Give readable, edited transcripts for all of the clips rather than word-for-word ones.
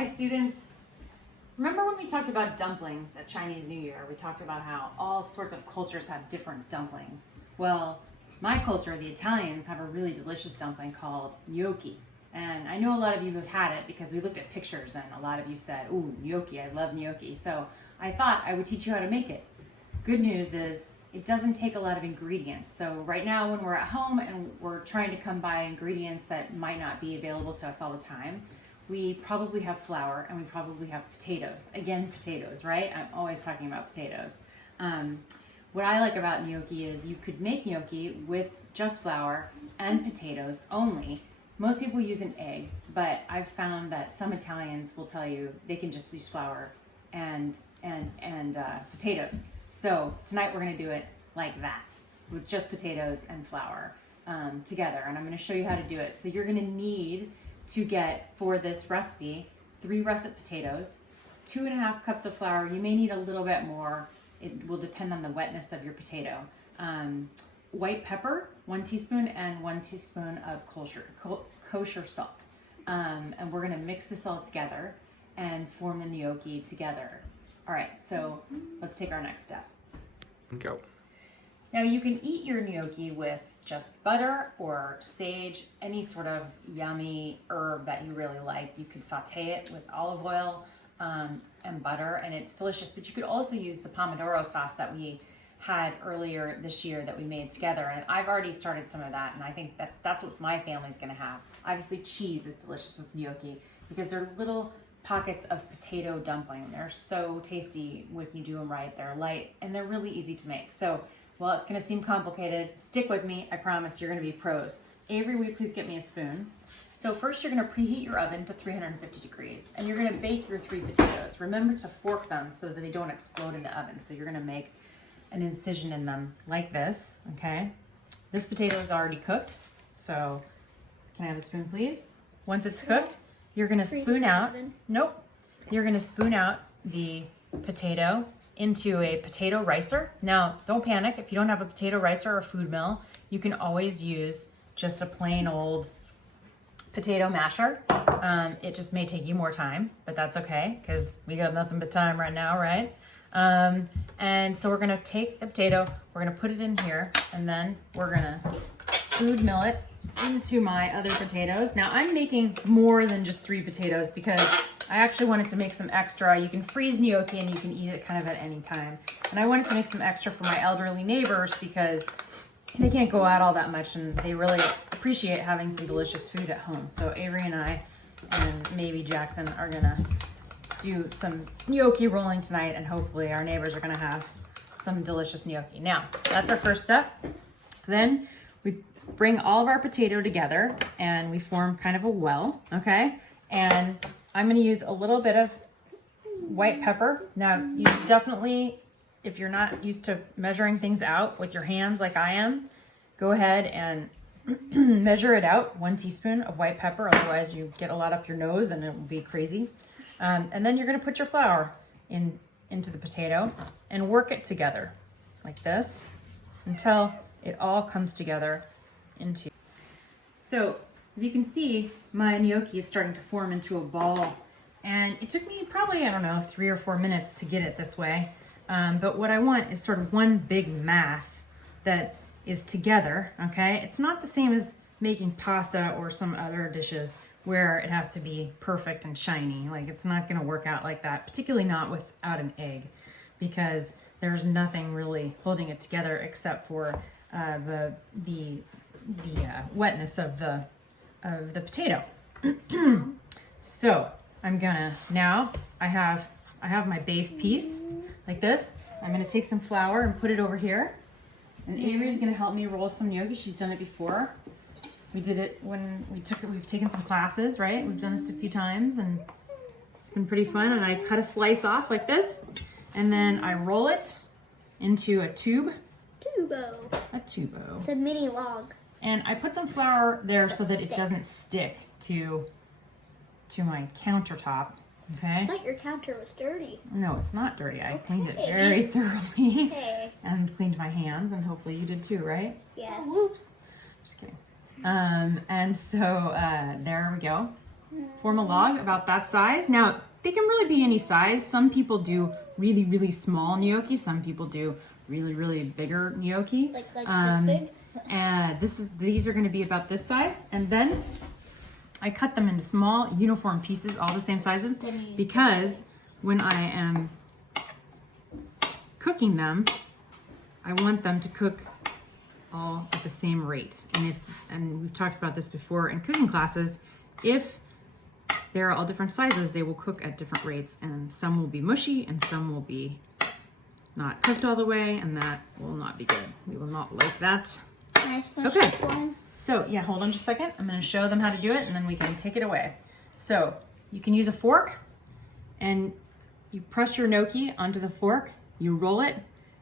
Hi students. Remember when we talked about dumplings at Chinese New Year? We talked about how all sorts of cultures have different dumplings. Well, my culture, the Italians, have a really delicious dumpling called gnocchi. And I know a lot of you have had it because we looked at pictures and a lot of you said, ooh, gnocchi, I love gnocchi. So I thought I would teach you how to make it. Good news is it doesn't take a lot of ingredients. So right now when we're at home and we're trying to come by ingredients that might not be available to us all the time, we probably have flour and we probably have potatoes. Again, potatoes, right? I'm always talking about potatoes. What I like about gnocchi is you could make gnocchi with just flour and potatoes only. Most people use an egg, but I've found that some Italians will tell you they can just use flour and potatoes. So tonight we're gonna do it like that, with just potatoes and flour together, and I'm gonna show you how to do it. So you're gonna need to get, for this recipe, 3 russet potatoes, 2.5 cups of flour. You may need a little bit more. It will depend on the wetness of your potato. White pepper, 1 teaspoon, and 1 teaspoon of kosher salt. And we're gonna mix this all together and form the gnocchi together. All right, so let's take our next step. Go. Now you can eat your gnocchi with just butter or sage, any sort of yummy herb that you really like. You could saute it with olive oil and butter, and it's delicious. But you could also use the pomodoro sauce that we had earlier this year that we made together. And I've already started some of that, and I think that that's what my family's gonna have. Obviously cheese is delicious with gnocchi because they're little pockets of potato dumpling. They're so tasty when you do them right. They're light and they're really easy to make. So while it's gonna seem complicated, stick with me. I promise you're gonna be pros. Avery, will you please get me a spoon? So first you're gonna preheat your oven to 350 degrees and you're gonna bake your 3 potatoes. Remember to fork them so that they don't explode in the oven. So you're gonna make an incision in them like this, okay? This potato is already cooked. So can I have a spoon, please? Once it's cooked, you're gonna spoon out, you're gonna spoon out the potato into a potato ricer. Now, don't panic. If you don't have a potato ricer or food mill, you can always use just a plain old potato masher. It just may take you more time, but that's okay because we got nothing but time right now, right? And so we're gonna take the potato, we're gonna put it in here, and then we're gonna food mill it into my other potatoes. Now I'm making more than just 3 potatoes because I actually wanted to make some extra. You can freeze gnocchi and you can eat it kind of at any time. And I wanted to make some extra for my elderly neighbors because they can't go out all that much and they really appreciate having some delicious food at home. So Avery and I and maybe Jackson are gonna do some gnocchi rolling tonight, and hopefully our neighbors are gonna have some delicious gnocchi. Now, that's our first step. Then we bring all of our potato together and we form kind of a well, okay? And I'm gonna use a little bit of white pepper. Now, you should definitely, if you're not used to measuring things out with your hands like I am, go ahead and measure it out, 1 teaspoon of white pepper, otherwise you get a lot up your nose and it will be crazy. And then you're gonna put your flour into the potato and work it together like this until it all comes together into. So as you can see, my gnocchi is starting to form into a ball, and it took me probably, I don't know, 3 or 4 minutes to get it this way. But what I want is sort of one big mass that is together, okay? It's not the same as making pasta or some other dishes where it has to be perfect and shiny. Like, it's not gonna work out like that, particularly not without an egg, because there's nothing really holding it together except for the wetness of the potato. So I'm gonna, now I have my base piece like this. I'm gonna take some flour and put it over here, and Avery's gonna help me roll some gnocchi. She's done it before. We did it when we've taken some classes, right? We've done this a few times and it's been pretty fun. And I cut a slice off like this, and then I roll it into a tube. A tubo. It's a mini log. And I put some flour there so that it doesn't stick to my countertop, okay? I thought your counter was dirty. No, it's not dirty. I cleaned it very thoroughly Okay. and cleaned my hands, and hopefully you did too, right? Yes. Whoops. Just kidding. And so there we go. form a log about that size. Now, they can really be any size. Some people do really, really small gnocchi. Some people do really, really bigger gnocchi. Like this big? And these are going to be about this size. And then I cut them into small, uniform pieces, all the same sizes, because when I am cooking them, I want them to cook all at the same rate. And we've talked about this before in cooking classes, if they're all different sizes, they will cook at different rates, and some will be mushy and some will be not cooked all the way, and that will not be good. We will not like that. Can I smush Okay. this one? So yeah, hold on just a second. I'm gonna show them how to do it and then we can take it away. So you can use a fork and you press your gnocchi onto the fork, you roll it,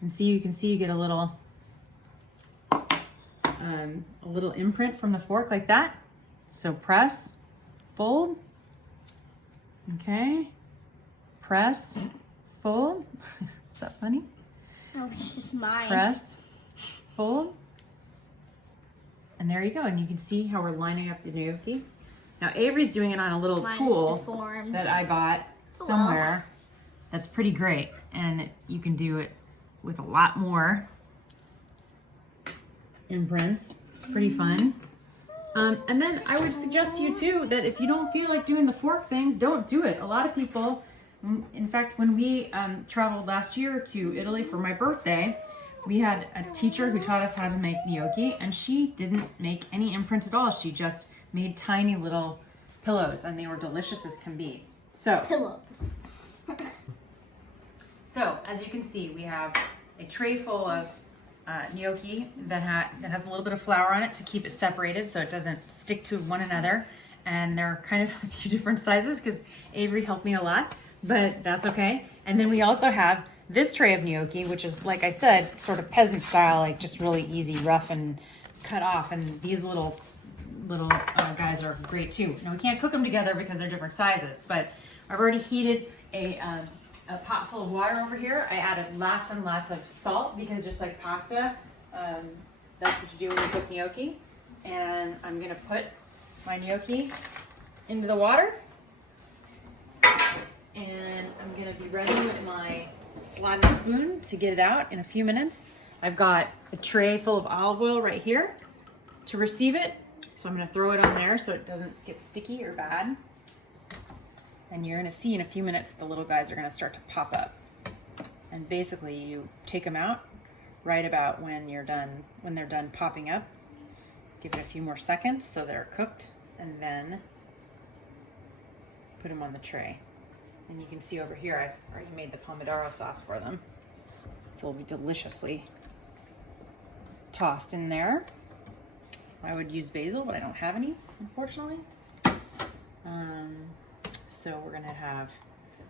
and you can see you get a little imprint from the fork like that. So press, fold, okay, press, fold. Is that funny? No, it's just mine. Press, fold, and there you go. And you can see how we're lining up the gnocchi. Now Avery's doing it on a little Mine is tool deformed. that I got somewhere that's pretty great, and you can do it with a lot more imprints. It's pretty fun. And then I would suggest to you too that if you don't feel like doing the fork thing, don't do it. A lot of people, in fact, when we traveled last year to Italy for my birthday, we had a teacher who taught us how to make gnocchi, and she didn't make any imprints at all. She just made tiny little pillows, and they were delicious as can be. So Pillows. So, as you can see, we have a tray full of gnocchi that has a little bit of flour on it to keep it separated so it doesn't stick to one another. And they're kind of a few different sizes because Avery helped me a lot, but that's okay. And then we also have this tray of gnocchi, which is, like I said, sort of peasant style, like just really easy, rough and cut off. And these little guys are great too. Now we can't cook them together because they're different sizes, but I've already heated a pot full of water over here. I added lots and lots of salt because just like pasta, that's what you do when you cook gnocchi. And I'm gonna put my gnocchi into the water. And I'm gonna be ready with my slotted spoon to get it out in a few minutes. I've got a tray full of olive oil right here to receive it. So I'm gonna throw it on there so it doesn't get sticky or bad. And you're gonna see in a few minutes the little guys are gonna start to pop up. And basically you take them out right about when they're done popping up. Give it a few more seconds so they're cooked, and then put them on the tray. And you can see over here I've already made the pomodoro sauce for them. So it'll be deliciously tossed in there. I would use basil, but I don't have any, unfortunately. So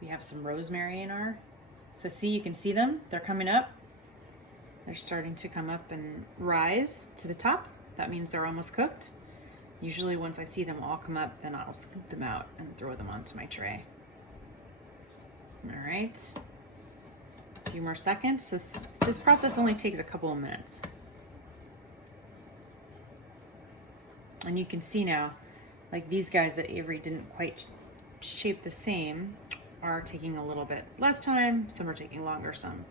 we have some rosemary in our, so see, you can see them, they're coming up. They're starting to come up and rise to the top. That means they're almost cooked. Usually once I see them all come up, then I'll scoop them out and throw them onto my tray. All right, a few more seconds. So this process only takes a couple of minutes. And you can see now, like these guys that Avery didn't quite shape the same are taking a little bit less time. Some are taking longer, some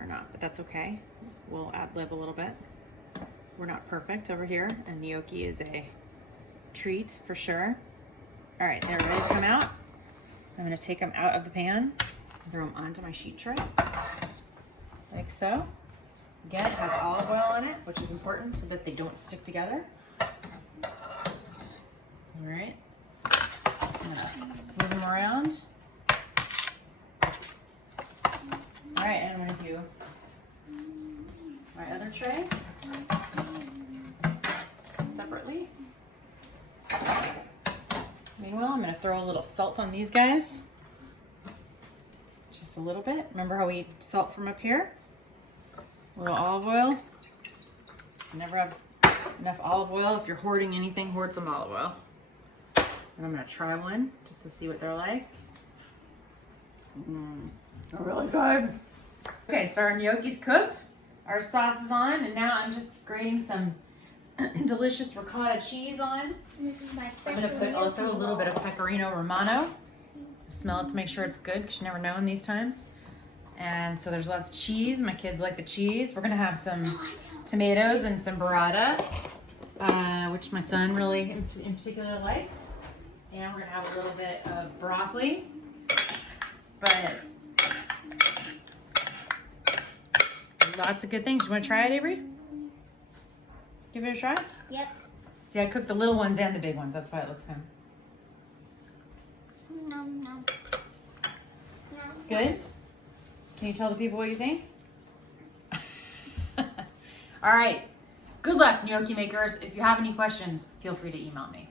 are not, but that's okay. We'll ad-lib a little bit. We're not perfect over here, and gnocchi is a treat for sure. All right, they're ready to come out. I'm gonna take them out of the pan, throw them onto my sheet tray, like so. Again, it has olive oil on it, which is important so that they don't stick together. All right, I'm gonna move them around. All right, and I'm gonna do my other tray separately. Meanwhile, I'm gonna throw a little salt on these guys. Just a little bit. Remember how we salt from up here? A little olive oil. You never have enough olive oil. If you're hoarding anything, hoard some olive oil. And I'm gonna try one just to see what they're like. They're really good. Okay, so our gnocchi's cooked. Our sauce is on, and now I'm just grating some delicious ricotta cheese on. This is my I'm special. gonna put also a gnocchi little bit of ball. pecorino romano. Smell it to make sure it's good, because you never know in these times. And so there's lots of cheese. My kids like the cheese. We're gonna have some tomatoes and some burrata, which my son really in particular likes. And we're gonna have a little bit of broccoli. But lots of good things. You wanna try it, Avery? Give it a try? Yep. See, I cooked the little ones and the big ones. That's why it looks kind Nom, nom. of good. Can you tell the people what you think? All right. Good luck, gnocchi makers. If you have any questions, feel free to email me.